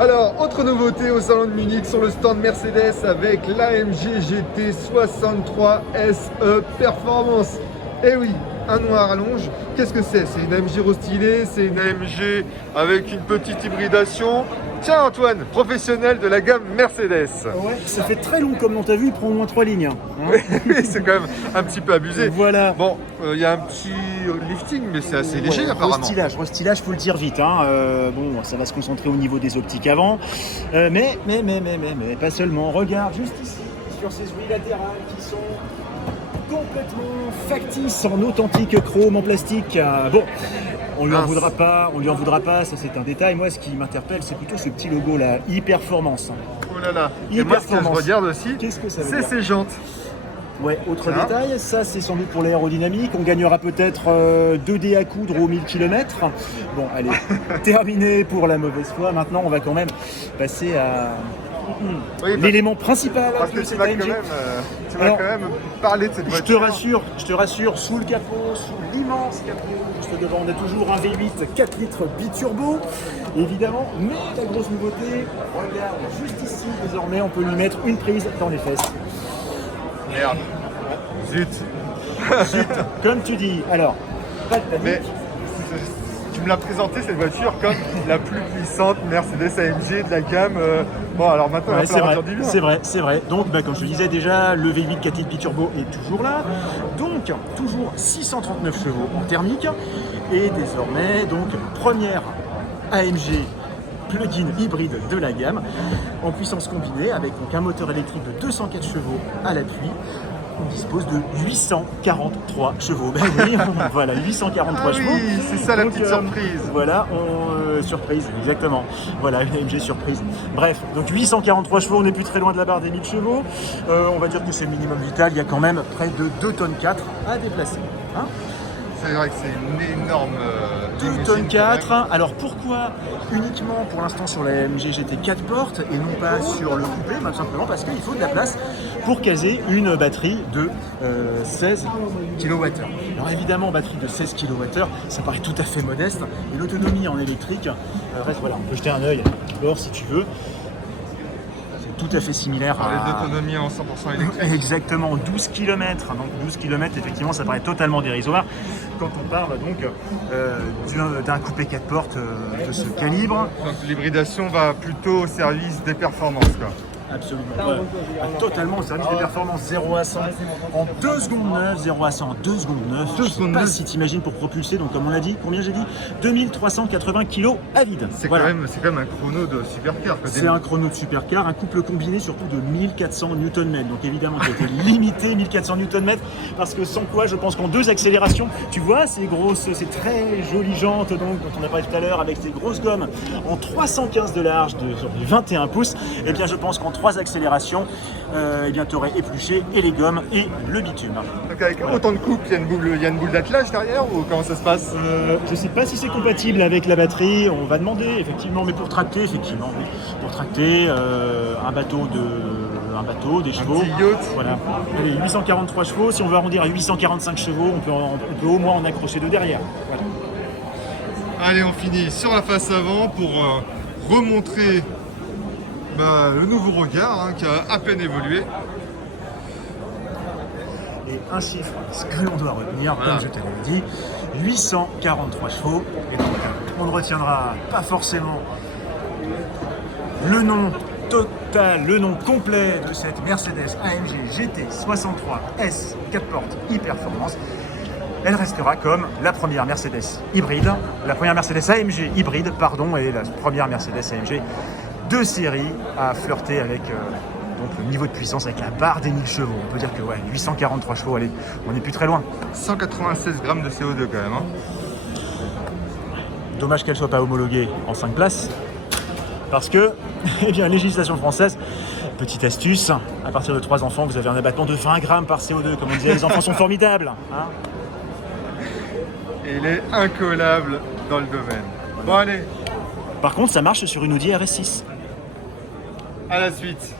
Alors, autre nouveauté au salon de Munich sur le stand Mercedes avec l'AMG GT 63 SE Performance. Eh oui, un noir à longe. Qu'est-ce que c'est? C'est une AMG restylée, c'est une AMG avec une petite hybridation. Tiens Antoine, professionnel de la gamme Mercedes. Ouais, ça fait très long comme nom, t'as vu, il prend au moins 3 lignes. Hein. Oui, c'est quand même un petit peu abusé. Voilà. Bon, il y a un petit lifting, mais c'est assez léger apparemment. Restylage, faut le dire vite. Hein. Bon, ça va se concentrer au niveau des optiques avant. Mais, pas seulement. Regarde juste ici, sur ces ouïes latérales qui sont complètement factices en authentique chrome en plastique. Bon. On lui en voudra pas, ça c'est un détail. Moi, ce qui m'interpelle, c'est plutôt ce petit logo là, e-performance. Oh là là. Et moi, ce que je regarde aussi, c'est ces jantes. Ouais, autre détail, ça c'est sans doute pour l'aérodynamique. On gagnera peut-être 2D à coudre aux 1000 km. Bon, allez, terminé pour la mauvaise foi. Maintenant, on va quand même passer à l'élément principal. Parce que tu vas quand même parler de cette voiture. Je te rassure, sous le capot, sous l'immense capot, juste devant, on a toujours un V8 4 litres biturbo, évidemment. Mais la grosse nouveauté, regarde, juste ici, désormais, on peut lui mettre une prise dans les fesses. Merde. Zut. Comme tu dis. Alors, pas de panique. Mais tu me l'as présenté cette voiture comme la plus puissante Mercedes AMG de la gamme. Bon, alors maintenant, ouais, c'est vrai. Donc, comme je te disais déjà, le V8 4 litres biturbo est toujours là. Donc, toujours 639 chevaux en thermique. Et désormais, donc, première AMG plug-in hybride de la gamme en puissance combinée avec donc un moteur électrique de 204 chevaux à l'appui. On dispose de 843 chevaux. Ben oui, voilà, 843 chevaux. Oui, c'est ça la petite surprise. Voilà, surprise, exactement. Voilà, une AMG surprise. Bref, donc 843 chevaux, on n'est plus très loin de la barre des 1000 chevaux. On va dire que c'est le minimum vital, il y a quand même près de 2 tonnes 4 à déplacer. Hein, c'est vrai que c'est une énorme 2 tonnes 4. Alors pourquoi uniquement pour l'instant sur la AMG GT 4 portes et non pas sur le coupé? Tout simplement parce qu'il faut de la place pour caser une batterie de 16 kWh. Alors évidemment, batterie de 16 kWh, ça paraît tout à fait modeste. Et l'autonomie en électrique, reste, voilà, on peut jeter un œil d'abord si tu veux. Tout à fait similaire à l'autonomie en 100% électrique. Exactement, 12 km. Donc 12 km, effectivement, ça paraît totalement dérisoire quand on parle donc d'un coupé 4 portes de ce calibre. Donc l'hybridation va plutôt au service des performances, quoi. Absolument, ouais. Totalement au service des performances, 0 à 100 en 2 secondes 9, 0 à 100 en 2 secondes 9. Je sais pas si t'imagines pour propulser, donc comme on l'a dit, combien j'ai dit 2380 kg à vide. C'est quand même un chrono de supercar. C'est un chrono de supercar, un couple combiné surtout de 1400 Nm. Donc évidemment qui a été limité 1400 Nm parce que sans quoi je pense qu'en 2 accélérations, tu vois ces grosses, ces très jolies jantes donc, dont on a parlé tout à l'heure avec ces grosses gommes en 315 de large sur les 21 pouces, et bien je pense qu'en 3 accélérations, tu aurais épluché et les gommes et le bitume. Donc avec autant de couple, il y a une boule d'attelage derrière ou comment ça se passe? Je ne sais pas si c'est compatible avec la batterie, on va demander effectivement, mais pour tracter, effectivement, oui. Pour tracter un bateau, des chevaux. Un petit yacht. Voilà. Allez, 843 chevaux, si on veut arrondir à 845 chevaux, on peut au moins en accrocher 2 derrière. Voilà. Allez, on finit sur la face avant pour remontrer le nouveau regard qui a à peine évolué. Et un chiffre, ce que l'on doit retenir, comme je te l'ai dit, 843 chevaux. Et donc, on ne retiendra pas forcément le nom total, le nom complet de cette Mercedes AMG GT 63 S 4 portes e-performance. Elle restera comme la première Mercedes hybride, la première Mercedes AMG hybride, et la première Mercedes AMG de série à flirter avec donc le niveau de puissance, avec la barre des 1000 chevaux. On peut dire que 843 chevaux, allez, on n'est plus très loin. 196 grammes de CO2 quand même. Dommage qu'elle ne soit pas homologuée en 5 places, parce que, législation française, petite astuce, à partir de 3 enfants, vous avez un abattement de 20 grammes par CO2, comme on disait, les enfants sont formidables. Hein, et il est incollable dans le domaine. Bon allez. Par contre, ça marche sur une Audi RS6. À la suite.